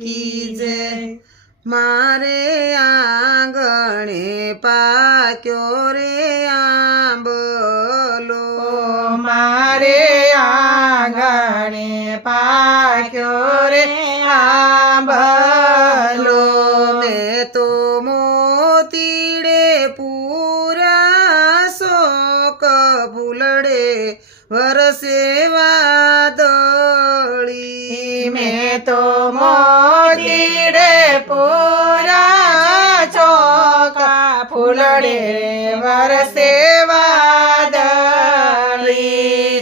કી જય મારે આંગણે પાક્યો રે આંબલો. મારે આંગણે પાક્યો રે આંબલો. મેં તો મોતીડે પૂરા શોક ફૂલડે વરસે વાદળી મેં મોતી રે પૂરા ચોકા ફૂલડે વરસે વાદળી.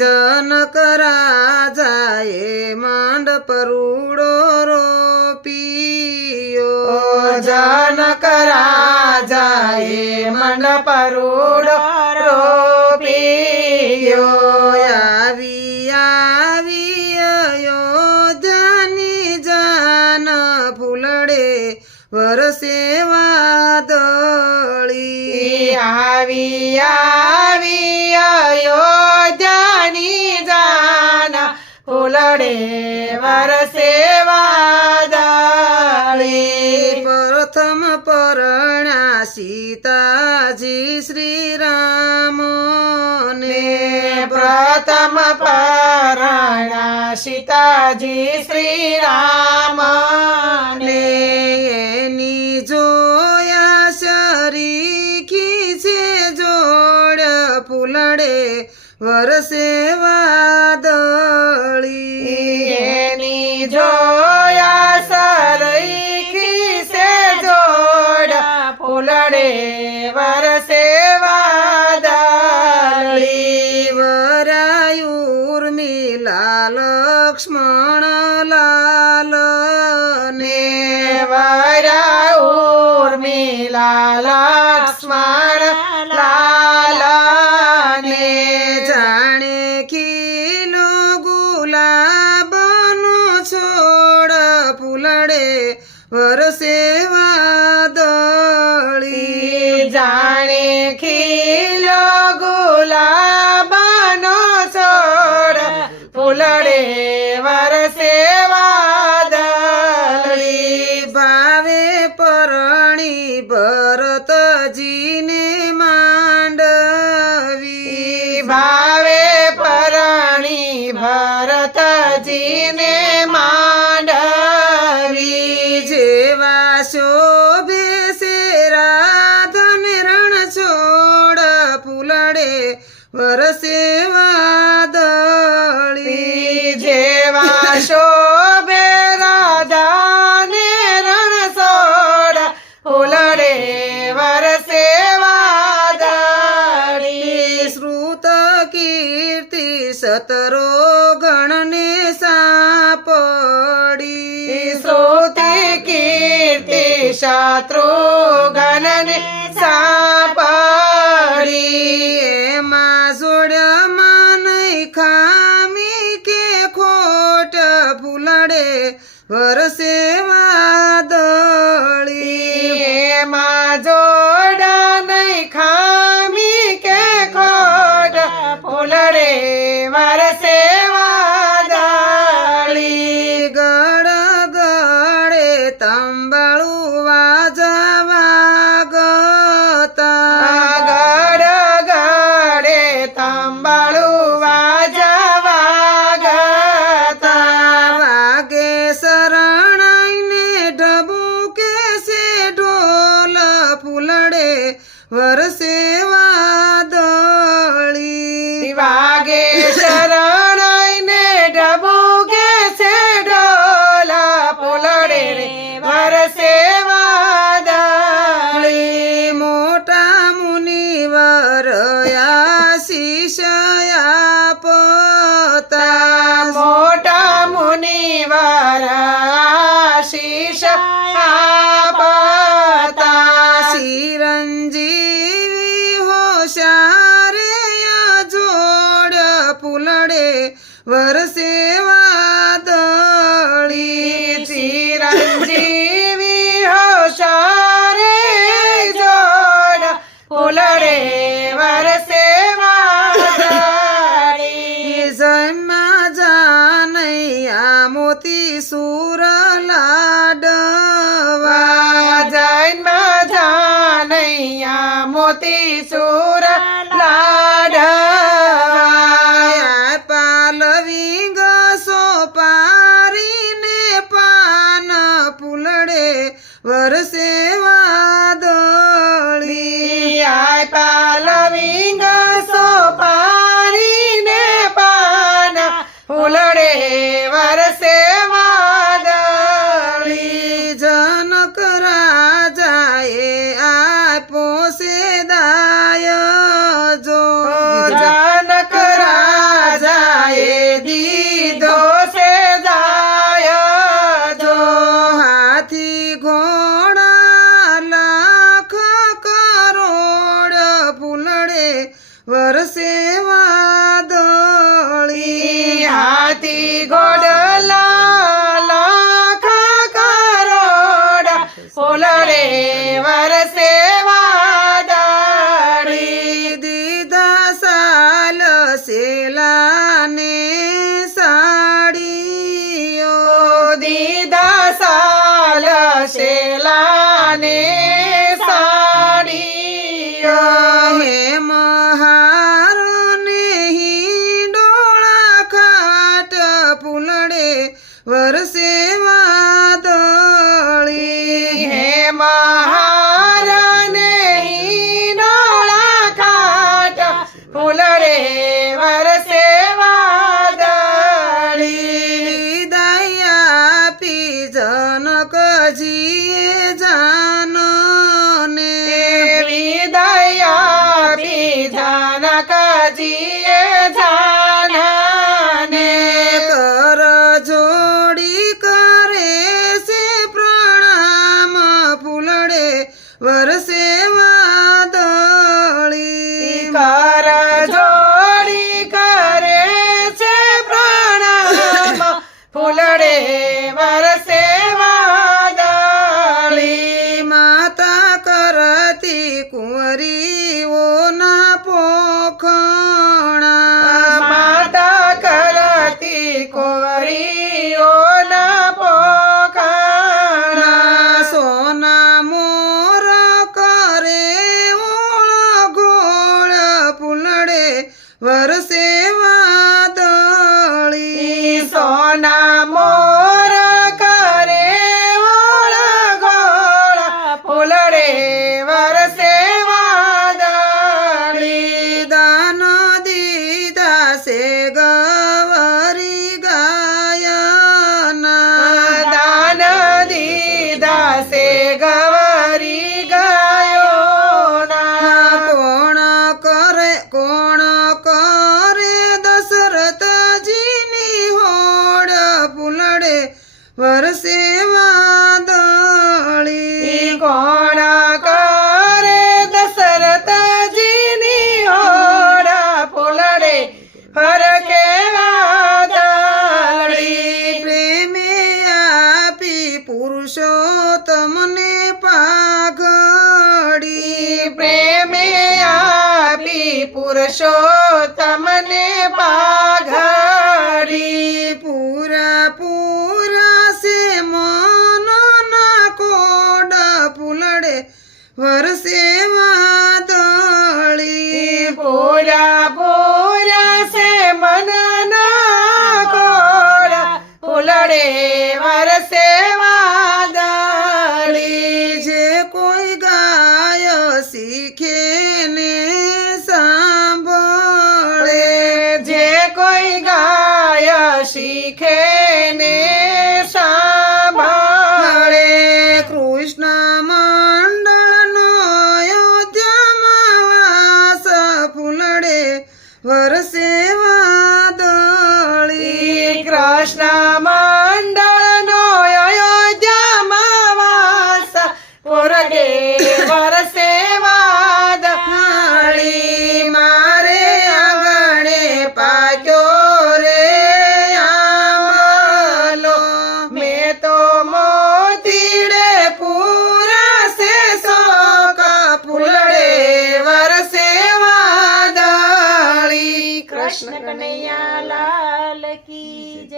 જનક રાજાએ માંડ પરુડો રોપિયો. જનક રાજાએ માંડ પરુડો રોપિયો. આવી આવી આવી અયોધ્યાની જાન ફૂલડે વરસે વાદળી. પ્રથમ પરણા સીતાજી શ્રી રામ ને પ્રથમ પરાણા સીતાજી શ્રી રામ ને વરસે વાદળી. એની જોયા સરખી સે જોડા ફૂલડે. શત્રુ ગણને સાપડી એમાં જોડમાં નહીં ખામી કે ખોટ ફૂલડે વરસે વરસે વરસે વરસે વાદળી હાથી ગોડલા લાખા કરોડા ફોલરે Fatima યશો તમને પા वर